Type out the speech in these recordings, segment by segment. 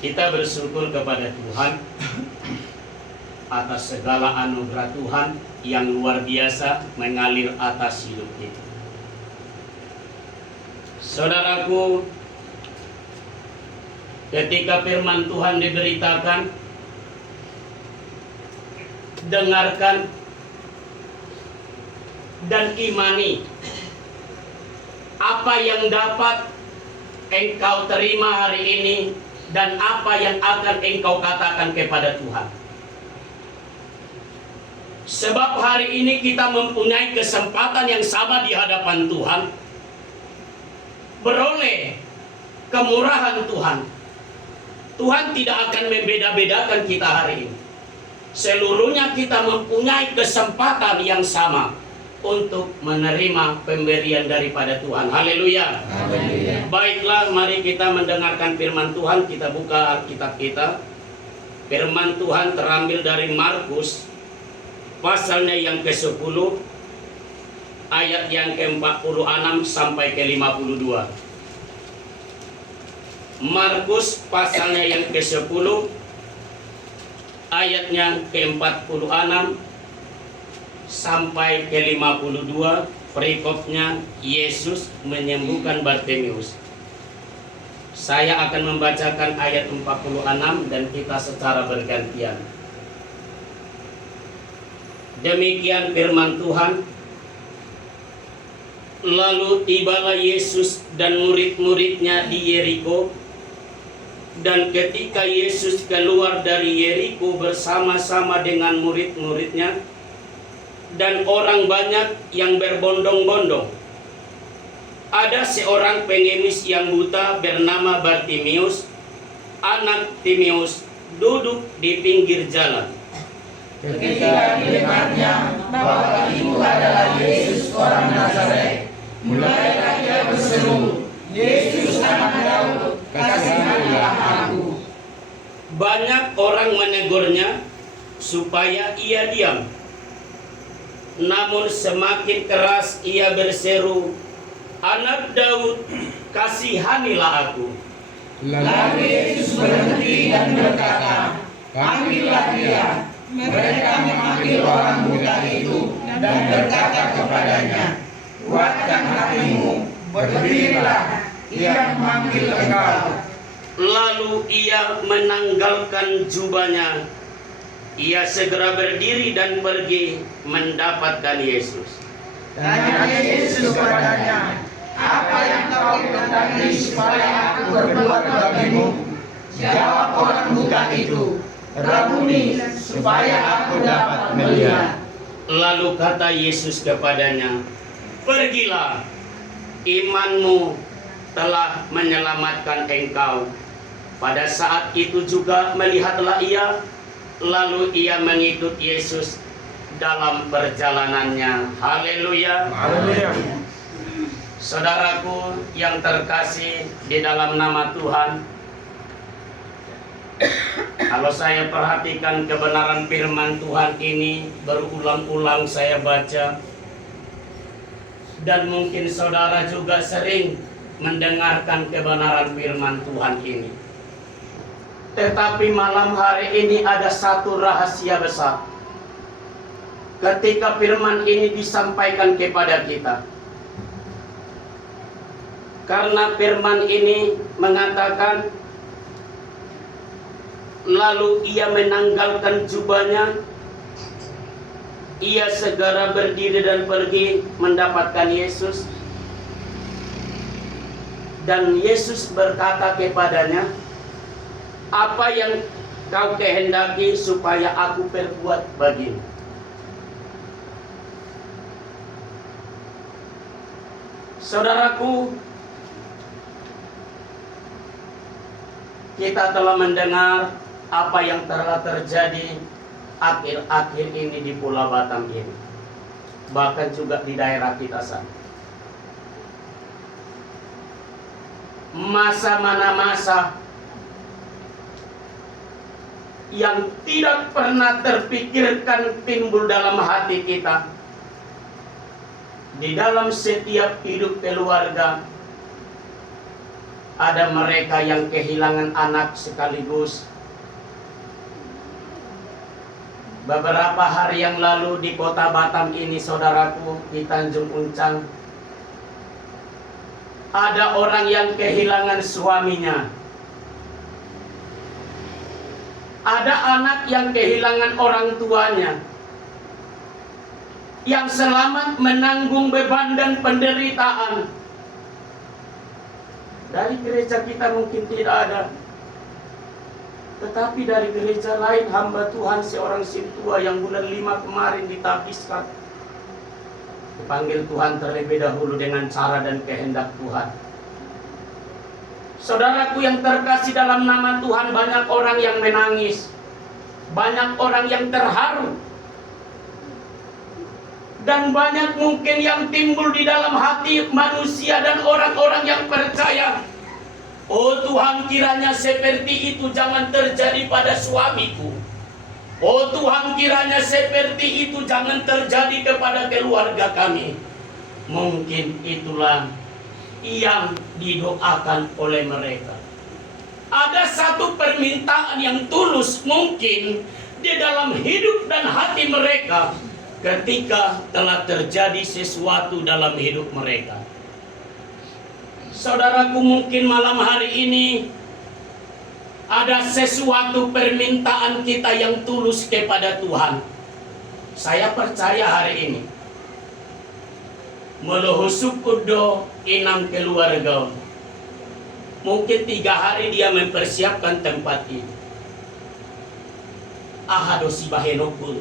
Kita bersyukur kepada Tuhan atas segala anugerah Tuhan yang luar biasa mengalir atas hidup kita. Saudaraku, ketika firman Tuhan diberitakan, dengarkan dan imani apa yang dapat engkau terima hari ini dan apa yang akan engkau katakan kepada Tuhan. Sebab hari ini kita mempunyai kesempatan yang sama di hadapan Tuhan, beroleh kemurahan Tuhan. Tuhan tidak akan membeda-bedakan kita hari ini. Seluruhnya kita mempunyai kesempatan yang sama untuk menerima pemberian daripada Tuhan. Haleluya. Baiklah, mari kita mendengarkan firman Tuhan. Kita buka Alkitab kita. Firman Tuhan terambil dari Markus pasalnya yang ke-10 ayat yang ke-46 sampai ke-52. Markus pasalnya yang ke-10 ayatnya ke-46 sampai ke-52. Perikopnya Yesus menyembuhkan Bartimeus. Saya akan membacakan ayat 46 dan kita secara bergantian. Demikian firman Tuhan. Lalu tibalah Yesus dan murid-muridnya di Yeriko. Dan ketika Yesus keluar dari Yeriko bersama-sama dengan murid-muridnya dan orang banyak yang berbondong-bondong, ada seorang pengemis yang buta bernama Bartimeus, anak Timeus, duduk di pinggir jalan. Ketika didengarnya bahwa itu adalah Yesus orang Nazaret, mulailah ia berseru, "Yesus anak Daud, kasihilah aku." Banyak orang menegurnya supaya ia diam. Namun semakin keras ia berseru, "Anak Daud, kasihanilah aku." Lalu Yesus berhenti dan berkata, "Panggillah dia." Mereka memanggil orang buta itu dan berkata kepadanya, "Kuatkan hatimu, berdirilah, ia memanggil engkau." Lalu ia menanggalkan jubahnya. Ia segera berdiri dan pergi mendapatkan Yesus. Tanya Yesus kepadanya, "Apa yang kau kehendaki supaya aku berbuat bagimu?" Jawab orang buta itu, "Rabuni, supaya aku dapat melihat." Lalu kata Yesus kepadanya, "Pergilah, imanmu telah menyelamatkan engkau." Pada saat itu juga melihatlah ia, lalu ia mengikut Yesus dalam perjalanannya. Haleluya. Haleluya. Saudaraku yang terkasih di dalam nama Tuhan, kalau saya perhatikan kebenaran firman Tuhan ini berulang-ulang saya baca, dan mungkin saudara juga sering mendengarkan kebenaran firman Tuhan ini. Tetapi malam hari ini ada satu rahasia besar. Ketika firman ini disampaikan kepada kita, karena firman ini mengatakan, lalu ia menanggalkan jubahnya, ia segera berdiri dan pergi mendapatkan Yesus. Dan Yesus berkata kepadanya, "Apa yang kau kehendaki supaya aku perbuat bagimu?" Saudaraku, kita telah mendengar apa yang telah terjadi akhir-akhir ini di Pulau Batam ini, bahkan juga di daerah kita sana. Masa mana masa yang tidak pernah terpikirkan timbul dalam hati kita. Di dalam setiap hidup keluarga Ada mereka yang kehilangan anak sekaligus. Beberapa hari yang lalu di kota Batam ini, saudaraku, di Tanjung Uncang, ada orang yang kehilangan suaminya. Ada anak yang kehilangan orang tuanya, yang selamat menanggung beban dan penderitaan. Dari gereja kita mungkin tidak ada, tetapi dari gereja lain hamba Tuhan seorang sintua yang bulan 5 kemarin ditapiskan, dipanggil Tuhan terlebih dahulu dengan cara dan kehendak Tuhan. Saudaraku yang terkasih dalam nama Tuhan, banyak orang yang menangis, banyak orang yang terharu, dan banyak mungkin yang timbul di dalam hati manusia dan orang-orang yang percaya. Oh Tuhan, kiranya seperti itu jangan terjadi pada suamiku. Oh Tuhan, kiranya seperti itu jangan terjadi kepada keluarga kami. Mungkin itulah yang didoakan oleh mereka. Ada satu permintaan yang tulus mungkin di dalam hidup dan hati mereka ketika telah terjadi sesuatu dalam hidup mereka. Saudaraku, mungkin malam hari ini ada sesuatu permintaan kita yang tulus kepada Tuhan. Saya percaya hari ini meluhusuk kudo inang keluarga. Mungkin 3 hari dia mempersiapkan tempat ini. Ahadosi bahenokul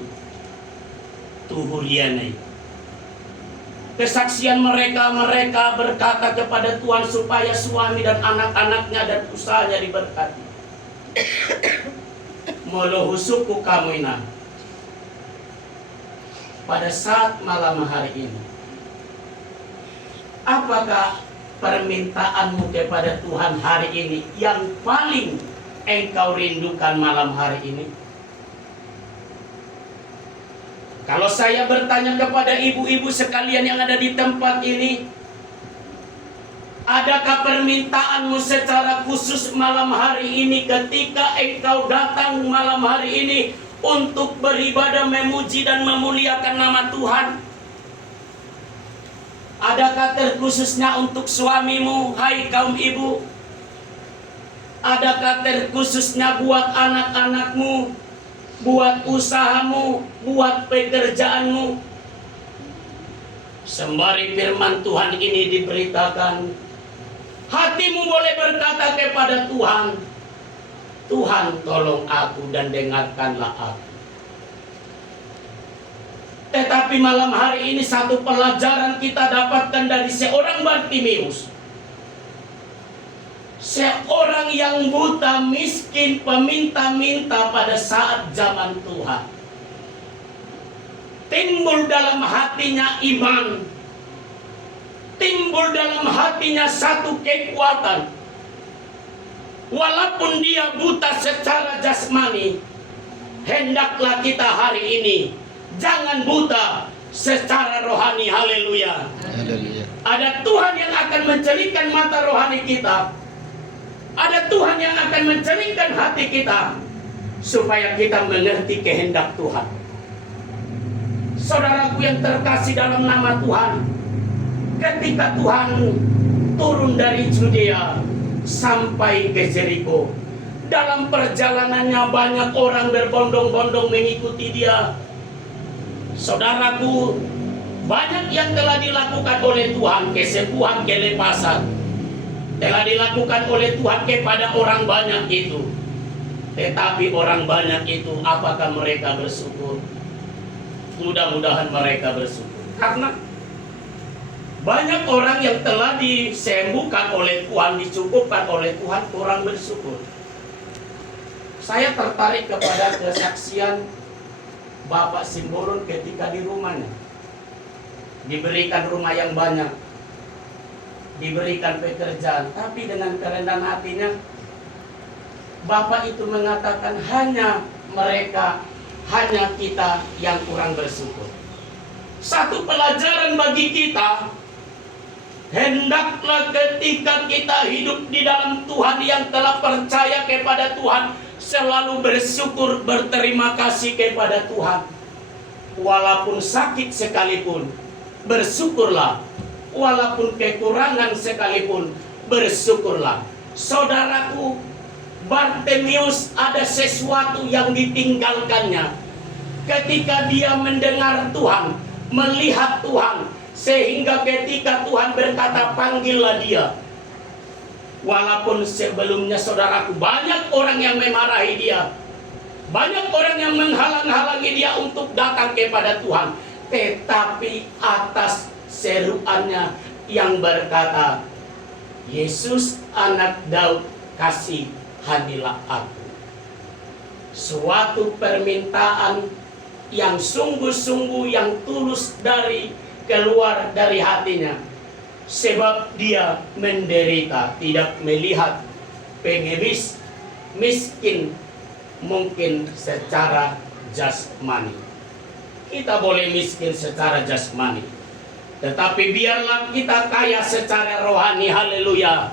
tuhurianai. Kesaksian mereka berkata kepada Tuhan supaya suami dan anak-anaknya dan usahanya diberkati. Meluhusuku kamu ina. Pada saat malam hari ini, apakah permintaanmu kepada Tuhan hari ini yang paling engkau rindukan malam hari ini? Kalau saya bertanya kepada ibu-ibu sekalian yang ada di tempat ini, adakah permintaanmu secara khusus malam hari ini ketika engkau datang malam hari ini untuk beribadah, memuji dan memuliakan nama Tuhan? Adakah terkhususnya untuk suamimu, hai kaum ibu? Adakah terkhususnya buat anak-anakmu, buat usahamu, buat pekerjaanmu? Sembari firman Tuhan ini diberitakan, hatimu boleh berkata kepada Tuhan, Tuhan tolong aku dan dengarkanlah aku. Tetapi malam hari ini satu pelajaran kita dapatkan dari seorang Bartimeus. Seorang yang buta, miskin, peminta-minta pada saat zaman Tuhan. Timbul dalam hatinya iman. Timbul dalam hatinya satu kekuatan. Walaupun dia buta secara jasmani, hendaklah kita hari ini jangan buta secara rohani. Haleluya. Ada Tuhan yang akan mencerahkan mata rohani kita. Ada Tuhan yang akan mencerahkan hati kita supaya kita mengerti kehendak Tuhan. Saudaraku yang terkasih dalam nama Tuhan, ketika Tuhan turun dari Judea sampai ke Jericho, dalam perjalanannya banyak orang berbondong-bondong mengikuti dia. Saudaraku, banyak yang telah dilakukan oleh Tuhan, kesembuhan, kelepasan telah dilakukan oleh Tuhan kepada orang banyak itu. Tetapi orang banyak itu, apakah mereka bersyukur? Mudah-mudahan mereka bersyukur, karena banyak orang yang telah disembuhkan oleh Tuhan, dicukupkan oleh Tuhan, kurang bersyukur. Saya tertarik kepada kesaksian Bapak Simbolon ketika di rumahnya diberikan rumah yang banyak, diberikan pekerjaan, tapi dengan kerendahan hatinya Bapak itu mengatakan hanya kita yang kurang bersyukur. Satu pelajaran bagi kita, Hendaklah ketika kita hidup di dalam Tuhan, yang telah percaya kepada Tuhan, selalu bersyukur, berterima kasih kepada Tuhan. Walaupun sakit sekalipun, bersyukurlah. Walaupun kekurangan sekalipun, bersyukurlah. Saudaraku, Bartimeus ada sesuatu yang ditinggalkannya ketika dia mendengar Tuhan, melihat Tuhan, sehingga ketika Tuhan berkata, panggillah dia. Walaupun sebelumnya, saudaraku, banyak orang yang memarahi dia, banyak orang yang menghalang-halangi dia untuk datang kepada Tuhan, tetapi atas seruannya yang berkata, Yesus anak Daud, kasihanilah aku. Suatu permintaan yang sungguh-sungguh, yang tulus keluar dari hatinya, sebab dia menderita, tidak melihat pengemis, miskin mungkin secara jasmani. Kita boleh miskin secara jasmani, tetapi biarlah kita kaya secara rohani. Haleluya.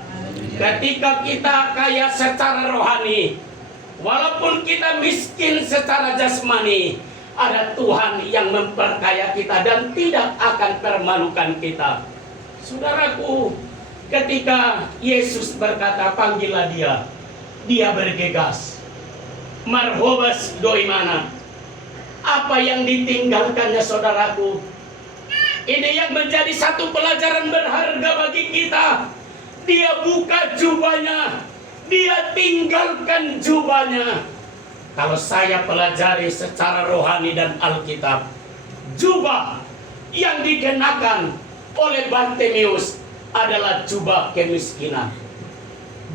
Ketika kita kaya secara rohani, walaupun kita miskin secara jasmani, ada Tuhan yang memperkaya kita dan tidak akan permalukan kita. Saudaraku, ketika Yesus berkata, panggillah dia, dia bergegas. Marhobas doimana. Apa yang ditinggalkannya, saudaraku? Ini yang menjadi satu pelajaran berharga bagi kita. Dia buka jubahnya, dia tinggalkan jubahnya. Kalau saya pelajari secara rohani dan Alkitab, jubah yang dikenakan oleh Bartimeus adalah jubah kemiskinan,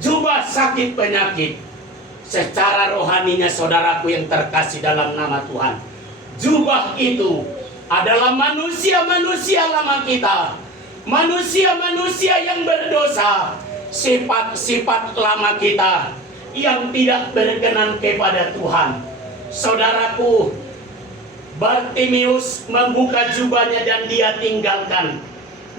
jubah sakit penyakit. Secara rohaninya, saudaraku yang terkasih dalam nama Tuhan, jubah itu adalah manusia-manusia lama kita, manusia-manusia yang berdosa, sifat-sifat lama kita yang tidak berkenan kepada Tuhan. Saudaraku, Bartimeus membuka jubahnya dan dia tinggalkan,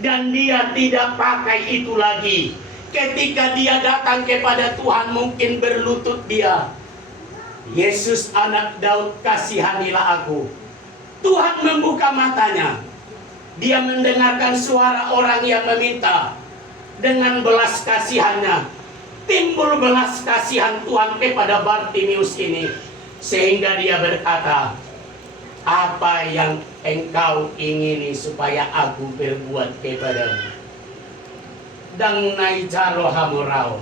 dan dia tidak pakai itu lagi. Ketika dia datang kepada Tuhan, mungkin berlutut dia, Yesus anak Daud, kasihanilah aku. Tuhan membuka matanya, dia mendengarkan suara orang yang meminta. Dengan belas kasihannya, timbul belas kasihan Tuhan kepada Bartimeus ini, sehingga dia berkata, apa yang engkau ingini supaya aku berbuat kepadamu? Dang nai jalo hamurao,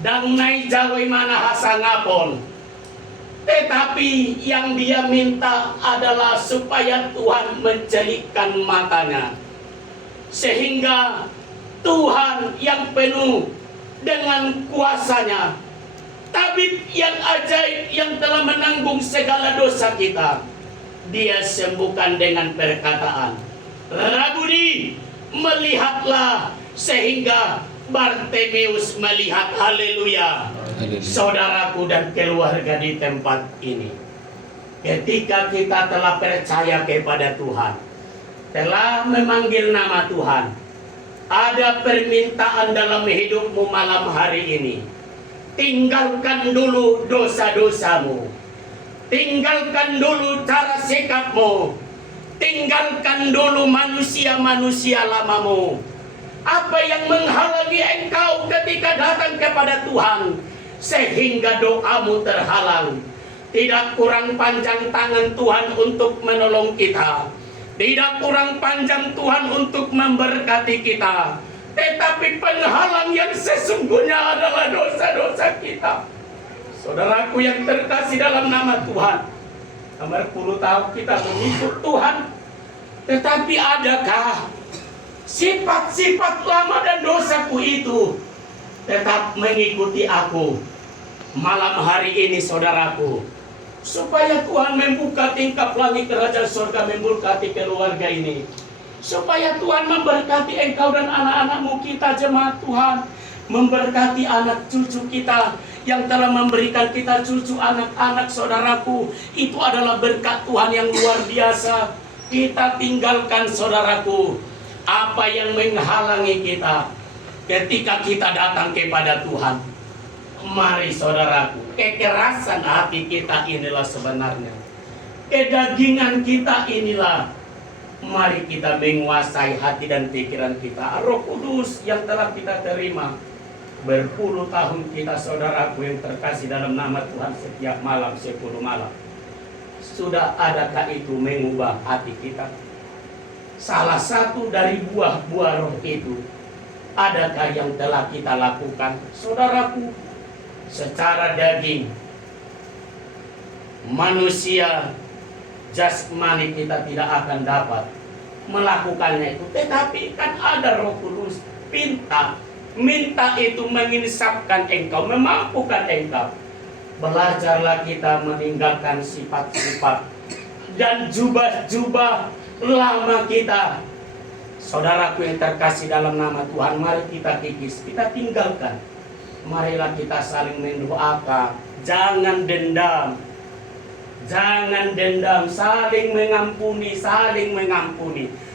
dang nai jalo imana hasangapon. Tetapi yang dia minta adalah supaya Tuhan mencelikkan matanya, sehingga Tuhan yang penuh dengan kuasanya, tabib yang ajaib yang telah menanggung segala dosa kita, dia sembuhkan dengan perkataan, Rabuni, melihatlah, sehingga Bartimeus melihat. Haleluya. Saudaraku dan keluarga di tempat ini, ketika kita telah percaya kepada Tuhan, telah memanggil nama Tuhan, ada permintaan dalam hidupmu malam hari ini. Tinggalkan dulu dosa-dosamu, tinggalkan dulu cara sikapmu, tinggalkan dulu manusia-manusia lamamu. Apa yang menghalangi engkau ketika datang kepada Tuhan, sehingga doamu terhalang? Tidak kurang panjang tangan Tuhan untuk menolong kita, tidak kurang panjang Tuhan untuk memberkati kita, tetapi penghalang yang sesungguhnya adalah dosa-dosa kita. Saudaraku yang terkasih dalam nama Tuhan, nomor 10 tahun kita mengikut Tuhan, tetapi adakah sifat-sifat lama dan dosaku itu tetap mengikuti aku malam hari ini, saudaraku? Supaya Tuhan membuka tingkap langit kerajaan surga, memberkati keluarga ini, supaya Tuhan memberkati engkau dan anak-anakmu, kita jemaat Tuhan, memberkati anak cucu kita yang telah memberikan kita cucu anak-anak. Saudaraku, itu adalah berkat Tuhan yang luar biasa. Kita tinggalkan, saudaraku, Apa yang menghalangi kita ketika kita datang kepada Tuhan? Mari saudaraku, kekerasan hati kita inilah sebenarnya. Kedagingan kita inilah. Mari kita menguasai hati dan pikiran kita. Roh Kudus yang telah kita terima berpuluh tahun kita, saudaraku yang terkasih dalam nama Tuhan, setiap malam 10 malam. Sudah adakah itu mengubah hati kita? Salah satu dari buah-buah roh itu, adakah yang telah kita lakukan? Saudaraku, secara daging manusia jasmani kita tidak akan dapat melakukannya itu, tetapi kan ada Roh Kudus. Minta itu menginsapkan engkau, memampukan engkau. Belajarlah kita meninggalkan sifat-sifat dan jubah-jubah lama kita. Saudaraku yang terkasih dalam nama Tuhan, mari kita kikis, kita tinggalkan. Marilah kita saling mendoakan, jangan dendam. Jangan dendam, saling mengampuni,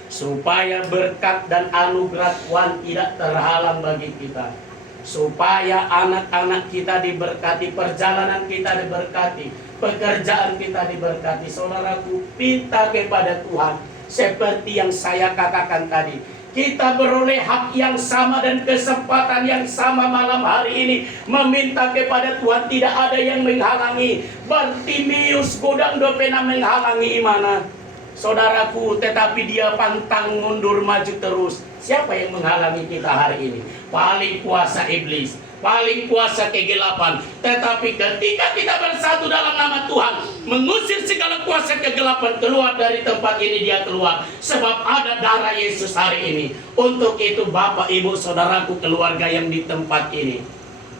supaya berkat dan anugerah Tuhan tidak terhalang bagi kita. Supaya anak-anak kita diberkati, perjalanan kita diberkati, pekerjaan kita diberkati. Saudaraku, minta kepada Tuhan, seperti yang saya katakan tadi, kita beroleh hak yang sama dan kesempatan yang sama malam hari ini. Meminta kepada Tuhan, tidak ada yang menghalangi. Bartimius godang dopena menghalangi mana? Saudaraku, tetapi dia pantang mundur maju terus. Siapa yang menghalangi kita hari ini? Paling kuasa iblis, paling kuasa kegelapan. Tetapi ketika kita bersatu dalam nama Tuhan, mengusir segala kuasa kegelapan keluar dari tempat ini, dia keluar. Sebab ada darah Yesus hari ini. Untuk itu Bapak, Ibu, Saudaraku, keluarga yang di tempat ini,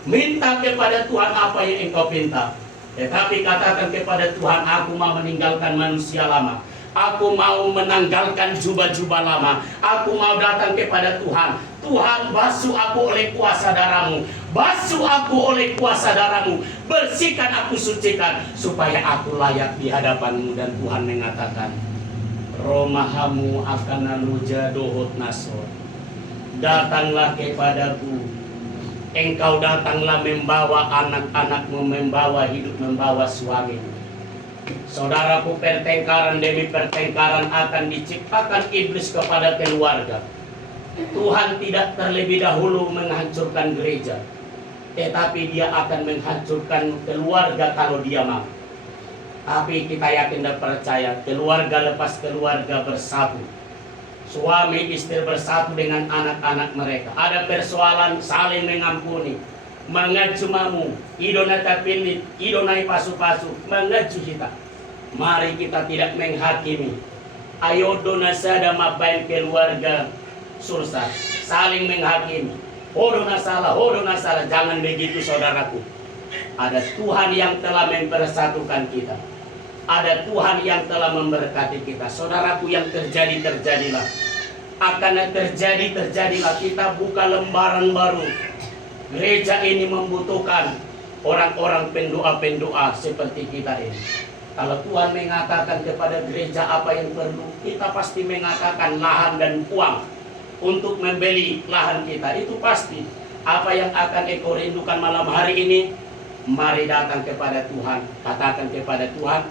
minta kepada Tuhan apa yang engkau minta. Tetapi katakan kepada Tuhan, aku mau meninggalkan manusia lama. Aku mau menanggalkan jubah-jubah lama. Aku mau datang kepada Tuhan. Tuhan, basuh aku oleh kuasa darah-Mu. Basuh aku oleh kuasa darah-Mu. Bersihkan aku, sucikan, supaya aku layak di hadapan-Mu. Dan Tuhan mengatakan, Romahamu akan naluja dohot nasor. Datanglah kepadaku. Engkau datanglah membawa anak-anakmu, membawa hidup, membawa suami. Saudaraku, pertengkaran demi pertengkaran akan diciptakan iblis kepada keluarga. Tuhan tidak terlebih dahulu menghancurkan gereja, tetapi dia akan menghancurkan keluarga kalau dia mau. Tapi kita yakin dan percaya, keluarga lepas keluarga bersatu. Suami istri bersatu dengan anak-anak mereka. Ada persoalan, saling mengampuni. Mengajumamu, idonai tapinit, idonai pasu-pasu, mengaju kita. Mari kita tidak menghakimi. Ayo donasada mabain keluarga sursa, saling menghakimi. Hodona salah, jangan begitu saudaraku. Ada Tuhan yang telah mempersatukan kita. Ada Tuhan yang telah memberkati kita. Saudaraku, yang terjadi, terjadilah. Akan terjadilah. Kita buka lembaran baru. Gereja ini membutuhkan orang-orang pendoa-pendoa seperti kita ini. Kalau Tuhan mengatakan kepada gereja apa yang perlu, kita pasti mengatakan lahan dan uang untuk membeli lahan kita. Itu pasti. Apa yang akan engkau rindukan malam hari ini, mari datang kepada Tuhan. Katakan kepada Tuhan,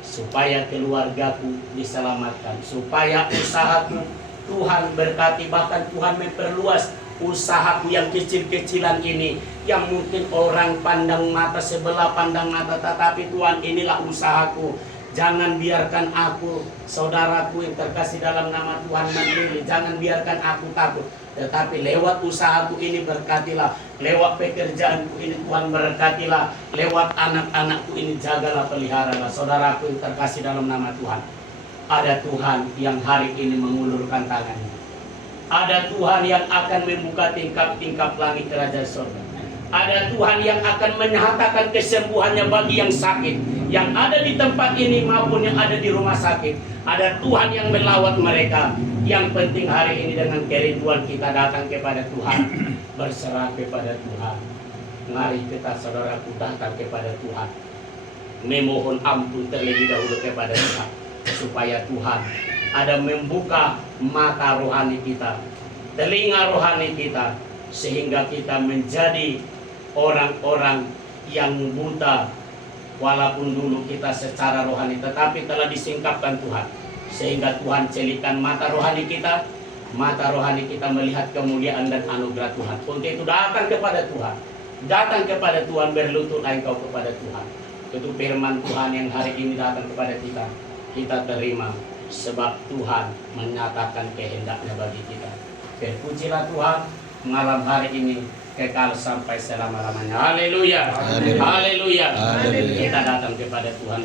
supaya keluargaku diselamatkan, supaya usahaku Tuhan berkati, bahkan Tuhan memperluas usahaku yang kecil-kecilan ini, yang mungkin orang pandang mata sebelah, pandang mata, tetapi Tuhan, inilah usahaku. Jangan biarkan aku, saudaraku yang terkasih dalam nama Tuhan, mandiri. Jangan biarkan aku takut, tetapi lewat usahaku ini berkatilah. Lewat pekerjaanku ini Tuhan berkatilah. Lewat anak-anakku ini jagalah, peliharalah. Saudaraku yang terkasih dalam nama Tuhan, ada Tuhan yang hari ini mengulurkan tangannya. Ada Tuhan yang akan membuka tingkap-tingkap langit kerajaan surga. Ada Tuhan yang akan menyatakan kesembuhannya bagi yang sakit, yang ada di tempat ini maupun yang ada di rumah sakit. Ada Tuhan yang melawat mereka. Yang penting hari ini dengan kerinduan kita datang kepada Tuhan, berserah kepada Tuhan. Mari kita, saudaraku, datang kepada Tuhan, memohon ampun terlebih dahulu kepada Tuhan. supaya Tuhan ada membuka mata rohani kita, telinga rohani kita, sehingga kita menjadi orang-orang yang buta, walaupun dulu kita secara rohani tetapi telah disingkapkan Tuhan, sehingga Tuhan celikan mata rohani kita melihat kemuliaan dan anugerah Tuhan. Untuk itu datang kepada Tuhan, berlututlah engkau kepada Tuhan. Itu firman Tuhan yang hari ini datang kepada kita terima, sebab Tuhan menyatakan kehendaknya bagi kita. Terpujilah Tuhan malam hari ini, kekal sampai selama-lamanya. Haleluya. Haleluya. Haleluya. Haleluya. Kita datang kepada Tuhan.